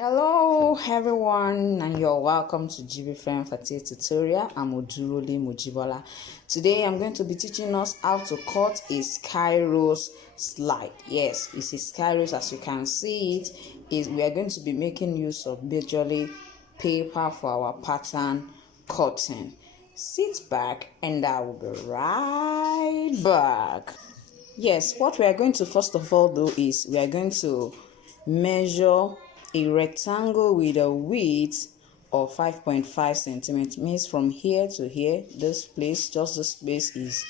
Hello everyone, and you're welcome to Jibbyfem Forte tutorial. I'm Odurole Mojibola. Today I'm going to be teaching us how to cut a Skyros slide. Yes, it's a Skyros. As you can see we are going to be making use of majorly paper for our pattern cutting. Sit back and I will be right back. Yes, what we are going to first of all do is we are going to measure a rectangle with a width of 5.5 centimeters. Means from here to here, this place, just this place is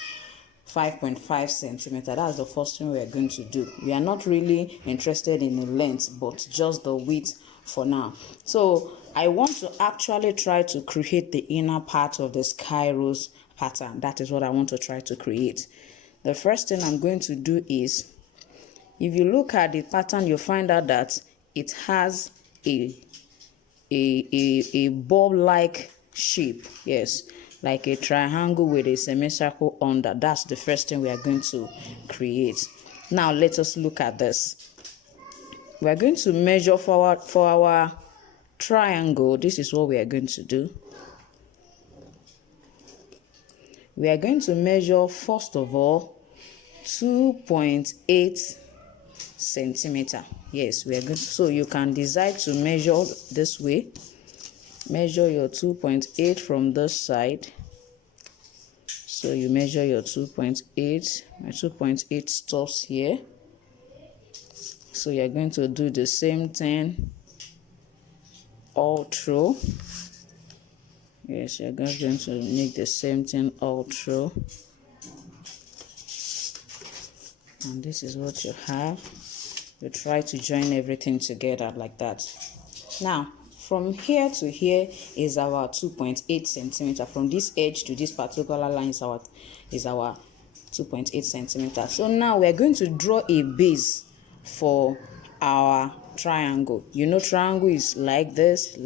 5.5 centimeters. That's the first thing we are going to do. We are not really interested in the length, but just the width for now. So I want to actually try to create the inner part of the Skyros pattern. That is what I want to try to create. The first thing I'm going to do is, if you look at the pattern, you'll find out that it has a bulb-like shape. Yes, like a triangle with a semicircle under. That's the first thing we are going to create. Now let us look at this. We are going to measure for our triangle. This is what we are going to do. We are going to measure first of all 2.8 centimeter. Yes, we are going to, so you can decide to measure this way. Measure your 2.8 from this side. So you measure your 2.8. My 2.8 stops here. So you're going to do the same thing all through. Yes, you're going to make the same thing all through. And this is what you have. You try to join everything together like that. Now, from here to here is our 2.8 centimeter. From this edge to this particular line is our 2.8 centimeter. So now we're going to draw a base for our triangle. You know, triangle is like this,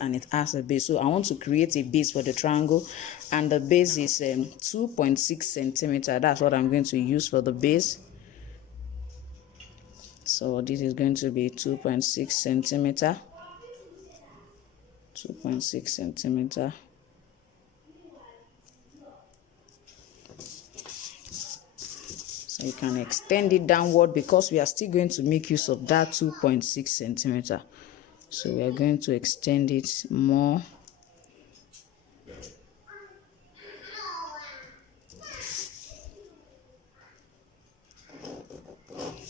and it has a base. So I want to create a base for the triangle, and the base is 2.6 centimeter. That's what I'm going to use for the base. So this is going to be 2.6 centimeter. 2.6 centimeter. So you can extend it downward because we are still going to make use of that 2.6 centimeter. So we are going to extend it more.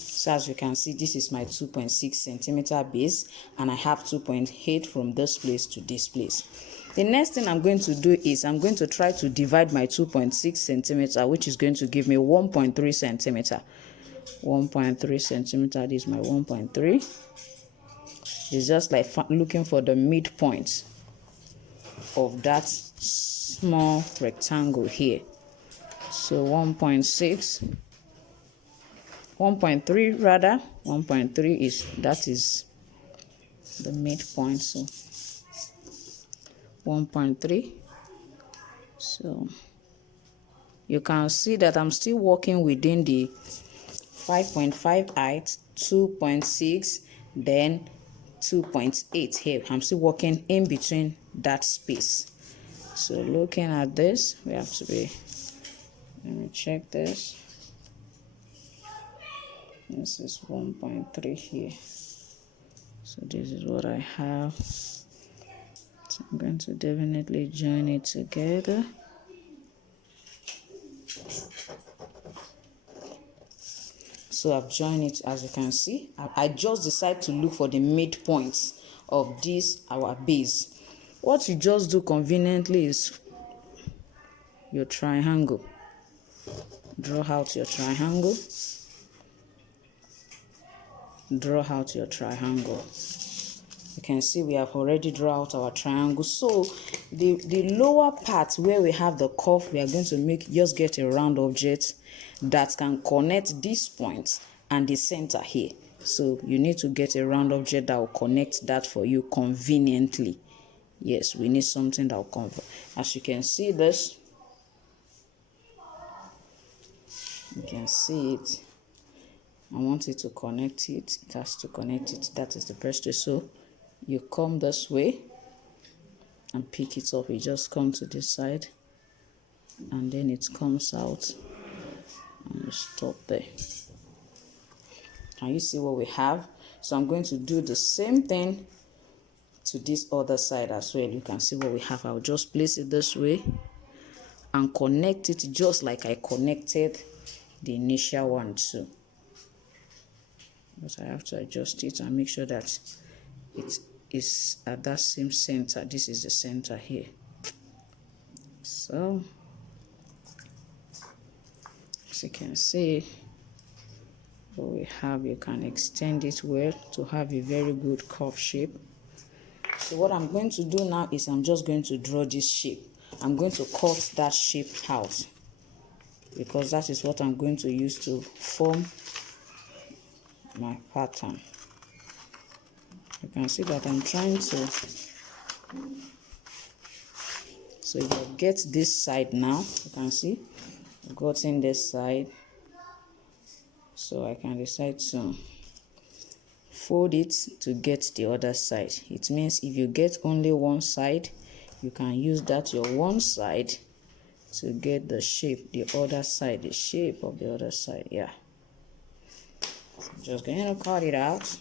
So as you can see, this is my 2.6 centimeter base, and I have 2.8 from this place to this place. The next thing I'm going to do is I'm going to try to divide my 2.6 centimeter, which is going to give me 1.3 centimeter. 1.3 centimeter. This is my 1.3. It's just like looking for the midpoint of that small rectangle here. So 1.6. 1.3 rather. 1.3 is the midpoint. So 1.3. So you can see that I'm still working within the 5.5 height, 2.6, then 2.8 here. I'm still working in between that space. So looking at this, we have to be, let me check this. This is 1.3 here. So this is what I have. So I'm going to definitely join it together. So I've joined it, as you can see. I just decide to look for the midpoints of this, our base. What you just do conveniently is your triangle. Draw out your triangle. Draw out your triangle. You can see we have already drawn out our triangle. So the lower part where we have the curve, we are going to just get a round object that can connect this point and the center here. So you need to get a round object that will connect that for you conveniently. Yes, we need something that will convert. As you can see this, you can see it. I want it to connect it. It has to connect it. That is the best way. So you come this way and pick it up. You just come to this side and then it comes out and you stop there. Can you see what we have? So I'm going to do the same thing to this other side as well. You can see what we have. I'll just place it this way and connect it just like I connected the initial one too. But I have to adjust it and make sure that it is at that same center. This is the center here. So as you can see what we have, you can extend it well to have a very good curve shape. So what I'm going to do now is I'm just going to draw this shape. I'm going to cut that shape out because that is what I'm going to use to form my pattern. You can see that I'm trying to, so if I get this side now, you can see I've gotten this side, so I can decide to fold it to get the other side. It means if you get only one side, you can use that your one side to get the shape, the other side, the shape of the other side. Yeah, I'm just going to cut it out.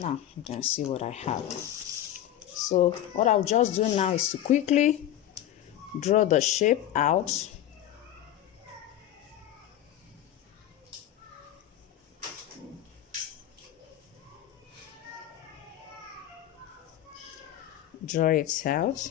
Now you can see what I have. So what I'll just do now is to quickly draw the shape out. Draw it out.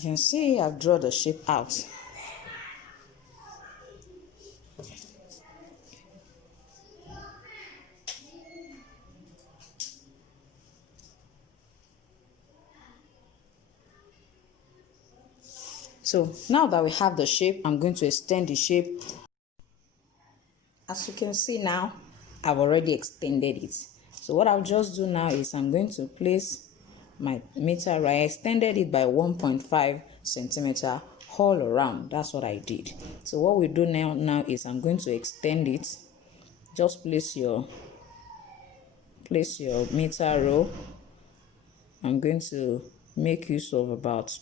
You can see I've drawn the shape out. So now that we have the shape, I'm going to extend the shape. As you can see now, I've already extended it. So what I'll just do now is I'm going to place my meter. I extended it by 1.5 centimeter all around. That's what I did. So what we do now is I'm going to extend it. Just place your meter row. I'm going to make use of about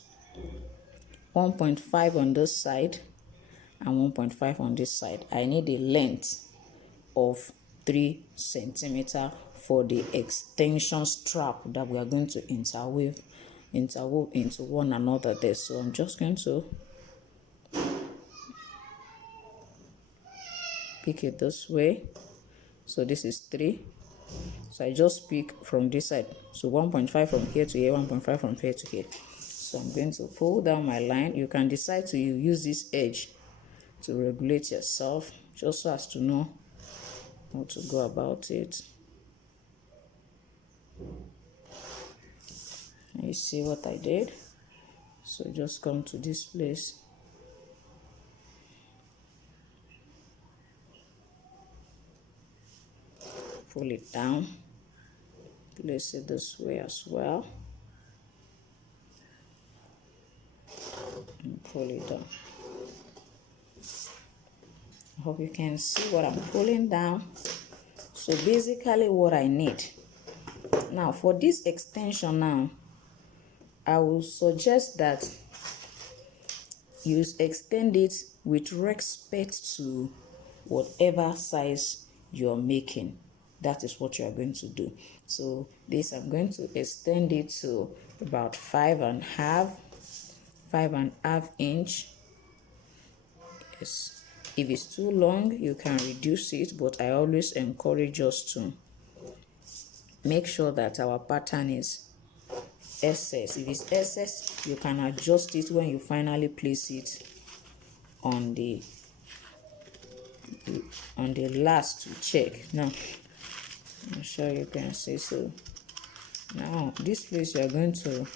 1.5 on this side and 1.5 on this side. I need a length of 3 centimeter for the extension strap that we are going to interweave into one another there. So I'm just going to pick it this way. So this is 3. So I just pick from this side. So 1.5 from here to here, 1.5 from here to here. So I'm going to pull down my line. You can decide to use this edge to regulate yourself, just so as to know how to go about it. And you see what I did? So just come to this place. Pull it down. Place it this way as well. And pull it down. I hope you can see what I'm pulling down. So basically what I need. Now for this extension now, I will suggest that you extend it with respect to whatever size you're making. That is what you are going to do. So this, I'm going to extend it to about 5.5 inch. Yes. If it's too long, you can reduce it, but I always encourage us to make sure that our pattern is SS. If it's SS, you can adjust it when you finally place it on the last to check. Now I'm sure you can see. So Now this place you are going to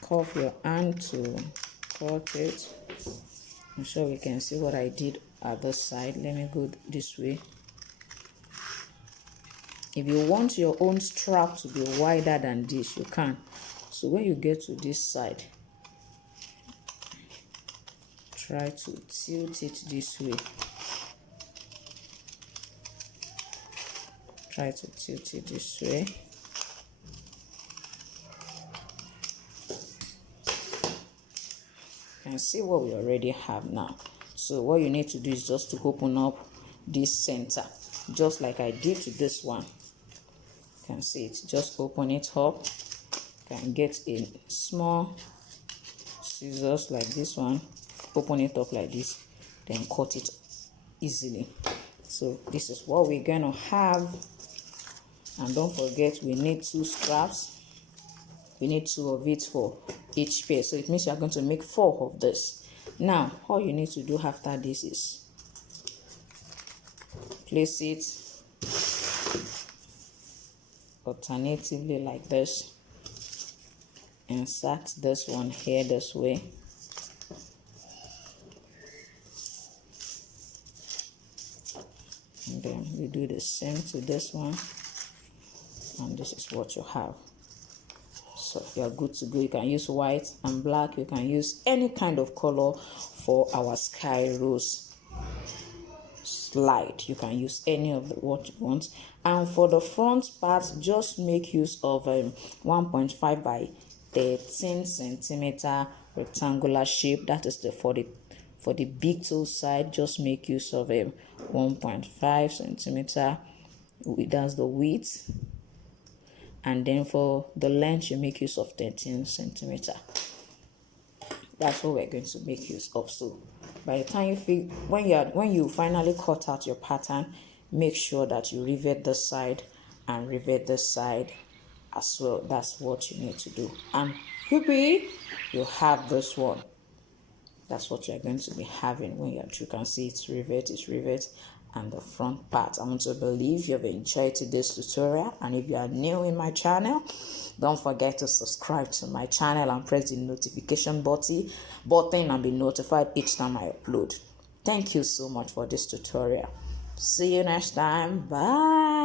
cuff your hand to cut it. I'm sure we can see what I did at this side. Let me go this way. If you want your own strap to be wider than this, you can. So when you get to this side, try to tilt it this way. Try to tilt it this way. You can see what we already have now. So what you need to do is just to open up this center, just like I did to this one. You can see it. Just open it up. You can get a small scissors like this one, open it up like this, then cut it easily. So this is what we're gonna have. And don't forget, we need 2 straps. We need 2 of it for each pair. So it means you're going to make 4 of this. Now, all you need to do after this is place it alternatively like this. Insert this one here this way. And then we do the same to this one. And this is what you have. So you're good to go. You can use white and black. You can use any kind of color for our Skyros slide. You can use any of what you want. And for the front part, just make use of 1.5 by 13 centimeter rectangular shape. That is for the big toe side. Just make use of 1.5 centimeter. That's the width. And then for the length, you make use of 13 centimeter. That's what we're going to make use of. So by the time you feel, when you finally cut out your pattern, make sure that you rivet this side and rivet this side as well. That's what you need to do. And you have this one. That's what you're going to be having when you can see it's rivet, and the front part. I want to believe you've enjoyed today's tutorial, and if you are new in my channel, don't forget to subscribe to my channel and press the notification button and be notified each time I upload. Thank you so much for this tutorial. See you next time. Bye.